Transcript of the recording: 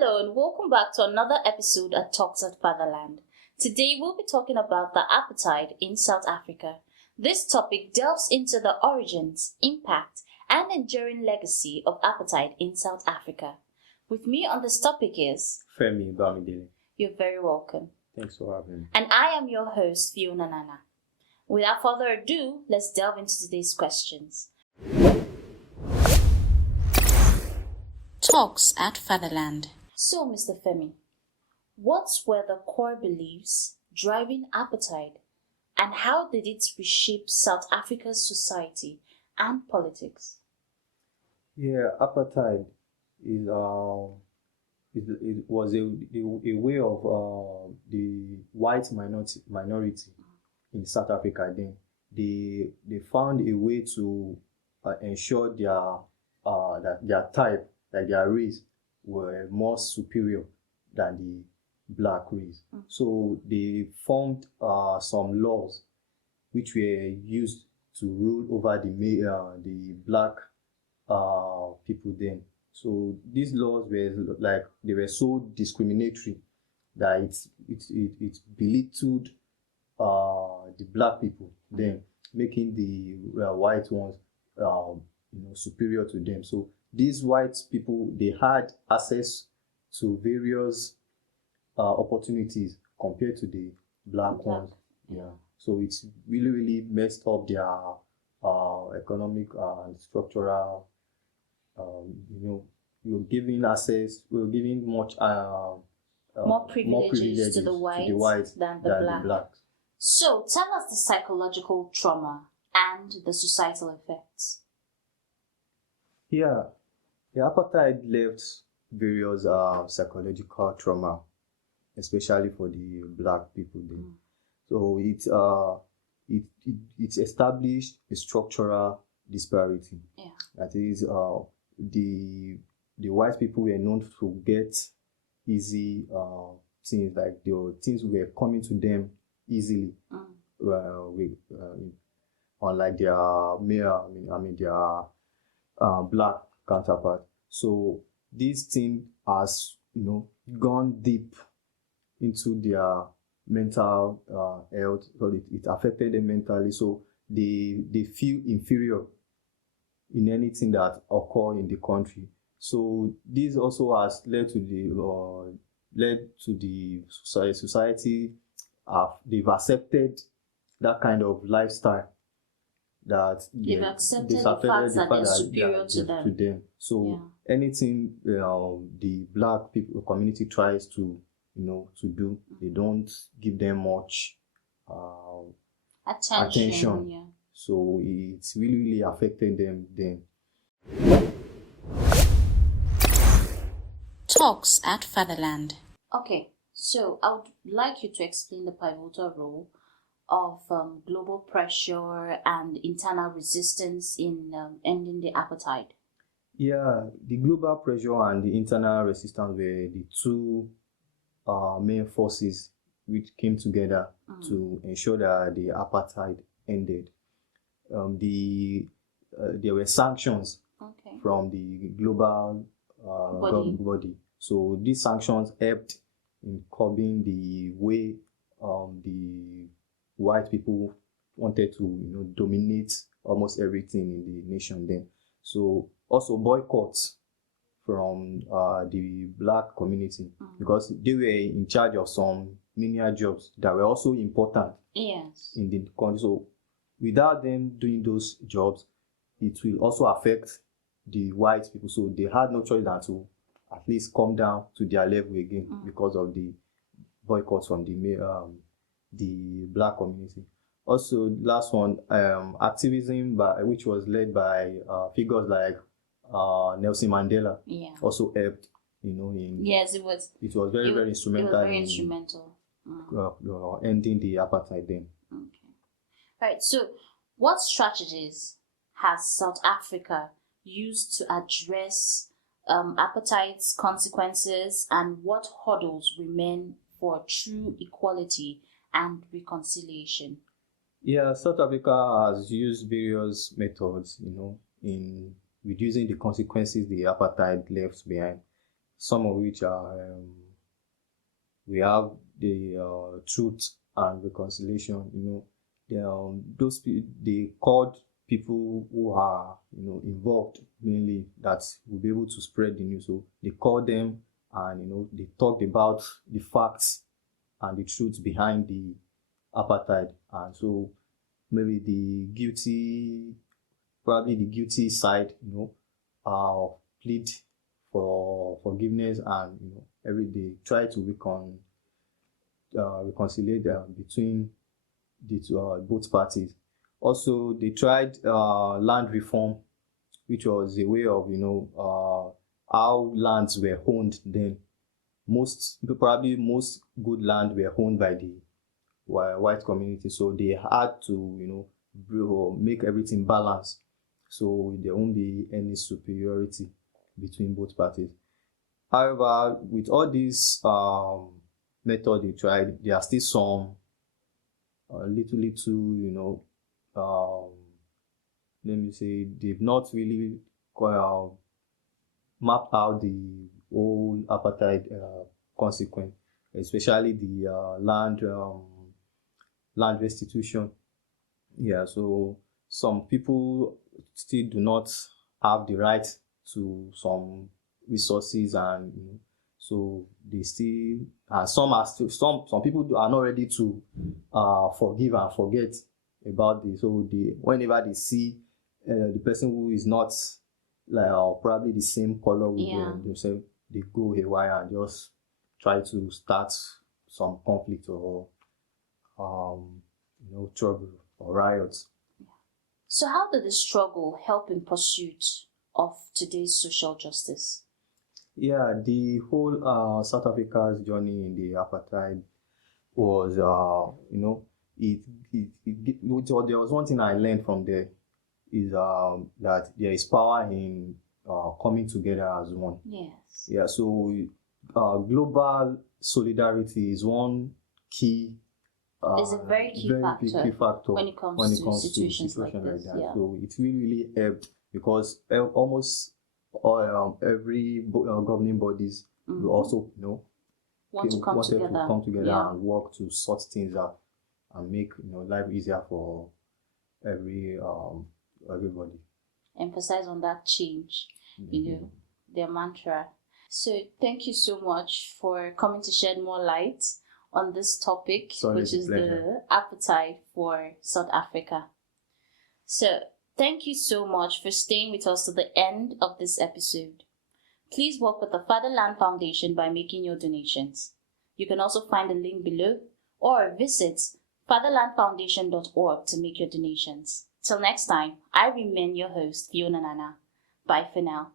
Hello and welcome back to another episode at Talks at Fatherland. Today we'll be talking about the apartheid in South Africa. This topic delves into the origins, impact, and enduring legacy of apartheid in South Africa. With me on this topic is Femi Bamidele. You're very welcome. Thanks for having me. And I am your host, Fiona Nana. Without further ado, let's delve into today's questions. Talks at Fatherland. So, Mr. Femi, what were the core beliefs driving apartheid and how did it reshape South Africa's society and politics? Yeah, apartheid was a way of the white minority in South Africa. Then they found a way to ensure that their type, that their race, were more superior than the black race. So they formed some laws which were used to rule over the black people then. So these laws were so discriminatory that it belittled the black people then, making the white ones superior to them. So these white people, they had access to various opportunities compared to the black ones. Yeah. So it's really messed up their economic and structural. You're giving access. We're giving much more privileges to the whites than the blacks. So tell us the psychological trauma and the societal effects. Yeah, the apartheid left various psychological trauma, especially for the black people then. So it established a structural disparity. Yeah. That is, the white people were known to get easy things, like things were coming to them easily, unlike their black counterpart. So this thing has gone deep into their mental health, because it affected them mentally. So they feel inferior in anything that occur in the country. So this also has led to the society. They've accepted that kind of lifestyle. That they've accepted the fact that they're superior to them. So anything the black people community tries to do, they don't give them much attention. Yeah. So it's really affected them then. Talks at Fatherland. Okay, so I would like you to explain the pivotal role of global pressure and internal resistance in ending the apartheid. Yeah, the global pressure and the internal resistance were the two main forces which came together to ensure that the apartheid ended. There were sanctions from the global body. So these sanctions helped in curbing the way the white people wanted to dominate almost everything in the nation then. So also boycotts from the black community, because they were in charge of some menial jobs that were also important in the country. So without them doing those jobs, it will also affect the white people. So they had no choice than to at least come down to their level again because of the boycotts from the black community. Also, last one, activism which was led by figures like Nelson Mandela, also helped. Yes, it was. It was very instrumental. It was very instrumental. Ending the apartheid then. Okay. Right. So, what strategies has South Africa used to address apartheid's consequences, and what hurdles remain for true equality and reconciliation? Yeah, South Africa has used various methods, in reducing the consequences the apartheid left behind. some of which are we have the truth and reconciliation. They called people who are involved mainly that will be able to spread the news. So they called them and they talked about the facts and the truth behind the apartheid. And so maybe probably the guilty side, plead for forgiveness and every day try to reconcile between the both parties. Also, they tried land reform, which was a way of how lands were owned then. Probably most good land were owned by the white community, so they had to make everything balanced, so there won't be any superiority between both parties. However, with all these methods they tried, there are still some little let me say, they've not really mapped out the whole apartheid consequence, especially the land restitution. Yeah, so some people still do not have the right to some resources, and so they still some people are not ready to forgive and forget about this. So whenever they see the person who is not probably the same color with themselves, they go haywire and just try to start some conflict or trouble or riots. So how did the struggle help in pursuit of today's social justice? Yeah, the whole South Africa's journey in the apartheid was, there was one thing I learned from there is that there is power in coming together as one. Yes. Yeah, so global solidarity is one key. It's a very key factor when it comes to situations like this. Yeah. So it really helped, because almost every governing bodies will also want to come together and work to sort things out and make life easier for everybody. Emphasize on that change, their mantra. So thank you so much for coming to shed more light on this topic, which is the appetite for South Africa. So thank you so much for staying with us to the end of this episode. Please work with the Fatherland Foundation by making your donations. You can also find the link below or visit fatherlandfoundation.org to make your donations. Till next time, I remain your host, Fiona Nana. Bye for now.